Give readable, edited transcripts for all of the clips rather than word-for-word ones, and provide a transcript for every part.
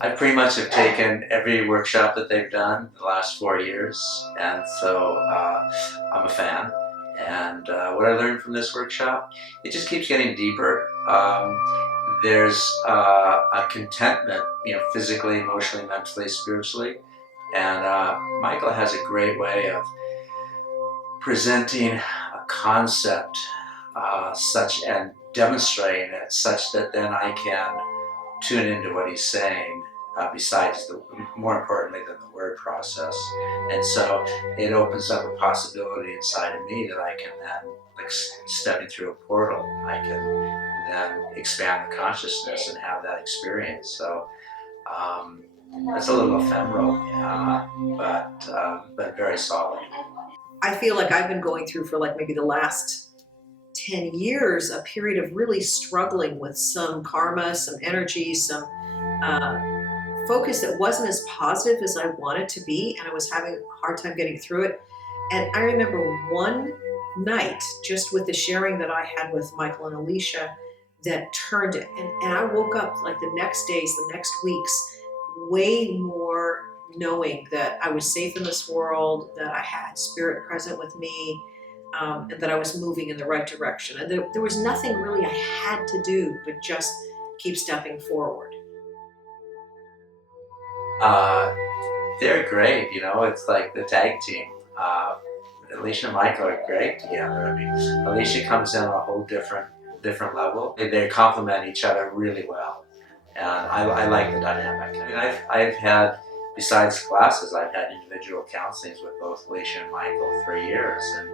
I pretty much have taken every workshop that they've done the last 4 years, and so I'm a fan. And what I learned from this workshop, it just keeps getting deeper. There's a contentment, physically, emotionally, mentally, spiritually, and Michael has a great way of presenting a concept such and demonstrating it such that then I can tune into what he's saying, besides more importantly than the word process. And so it opens up a possibility inside of me that I can then, like stepping through a portal, I can then expand the consciousness and have that experience. So it's a little ephemeral, but very solid. I feel like I've been going through for like maybe the last 10 years a period of really struggling with some karma, some energy, some uh, focus that wasn't as positive as I wanted to be, and I was having a hard time getting through it. And I remember one night, just with the sharing that I had with Michael and Alicia, that turned it. And I woke up like the next days, the next weeks, way more knowing that I was safe in this world, that I had spirit present with me, and that I was moving in the right direction. And there was nothing really I had to do but just keep stepping forward. Uh, they're great, it's like the tag team. Alicia and Michael are great together. I mean, Alicia comes in on a whole different level. They complement each other really well, and I like the dynamic. I mean, I've had, besides classes, I've had individual counselings with both Alicia and Michael for years, and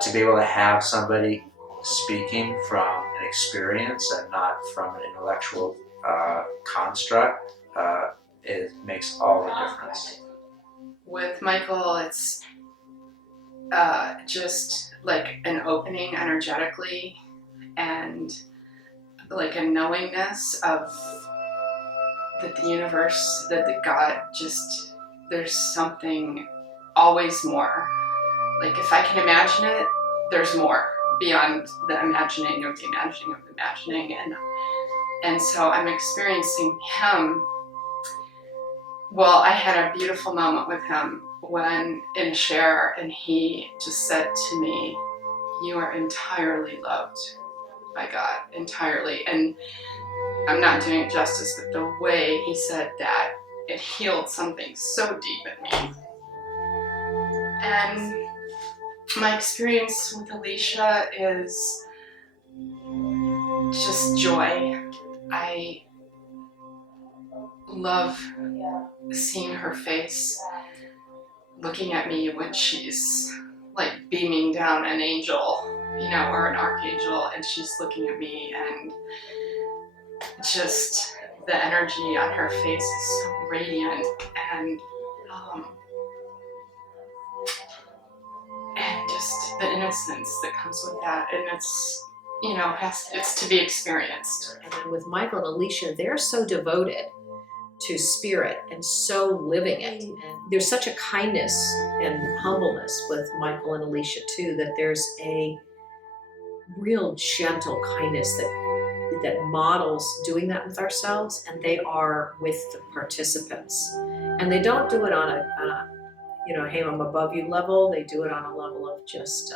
to be able to have somebody speaking from an experience and not from an intellectual construct, it makes all the difference. With Michael, it's just like an opening energetically and like a knowingness of that the universe, that the God, just there's something always more. Like if I can imagine it, there's more beyond the imagining of the imagining of the imagining, and so I'm experiencing him. Well, I had a beautiful moment with him when in a share, and he just said to me, "You are entirely loved by God, entirely." And I'm not doing it justice, but the way he said that, it healed something so deep in me. And my experience with Alicia is just joy. I love seeing her face looking at me when she's like beaming down an angel, or an archangel, and she's looking at me, and just the energy on her face is so radiant, and just the innocence that comes with that, and it's to be experienced. And then with Michael and Alicia, they're so devoted to spirit and so living it. And there's such a kindness and humbleness with Michael and Alicia too, that there's a real gentle kindness that models doing that with ourselves, and they are with the participants. And they don't do it on a hey, I'm above you level. They do it on a level of just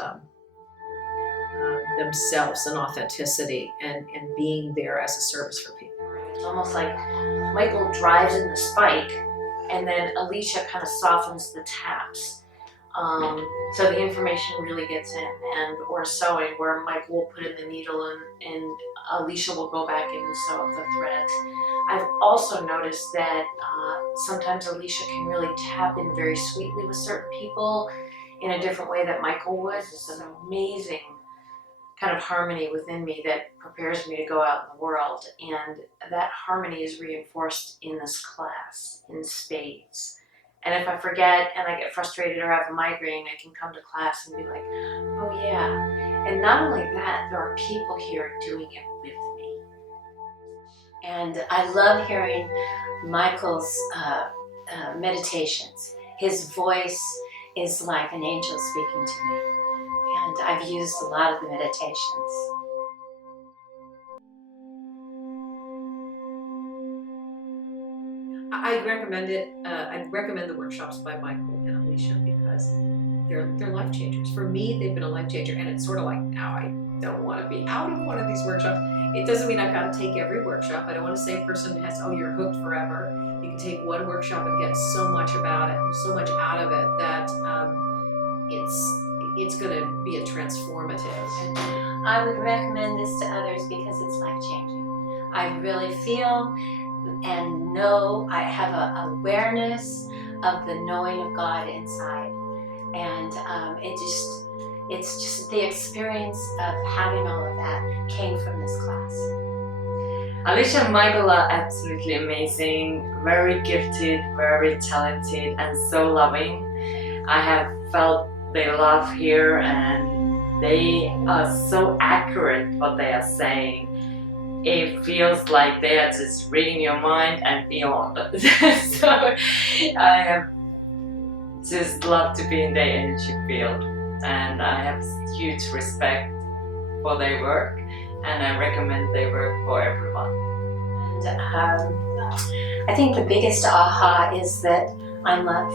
themselves and authenticity and being there as a service for people. It's almost like Michael drives in the spike, and then Alicia kind of softens the taps. So the information really gets in, or sewing, where Michael will put in the needle and Alicia will go back in and sew up the threads. I've also noticed that sometimes Alicia can really tap in very sweetly with certain people in a different way that Michael would. It's an amazing kind of harmony within me that prepares me to go out in the world, and that harmony is reinforced in this class in spades. And if I forget and I get frustrated or have a migraine, I can come to class and be like, oh yeah. And not only that, there are people here doing it with me. And I love hearing Michael's meditations. His voice is like an angel speaking to me. And I've used a lot of the meditations. I recommend it. I recommend the workshops by Michael and Alicia because they're life changers. For me, they've been a life changer, and it's sort of like now I don't want to be out of one of these workshops. It doesn't mean I've got to take every workshop. I don't want to say a person has, oh, you're hooked forever. You can take one workshop and get so much about it, and so much out of it that it's going to be a transformative. And I would recommend this to others because it's life-changing. I really feel and know, I have an awareness of the knowing of God inside. And it's just the experience of having all of that came from this class. Alicia and Michael are absolutely amazing, very gifted, very talented, and so loving. I have felt their love here, and they are so accurate what they are saying. It feels like they are just reading your mind and beyond. So I have just loved to be in their energy field, and I have huge respect for their work, and I recommend their work for everyone. And I think the biggest aha is that I'm loved.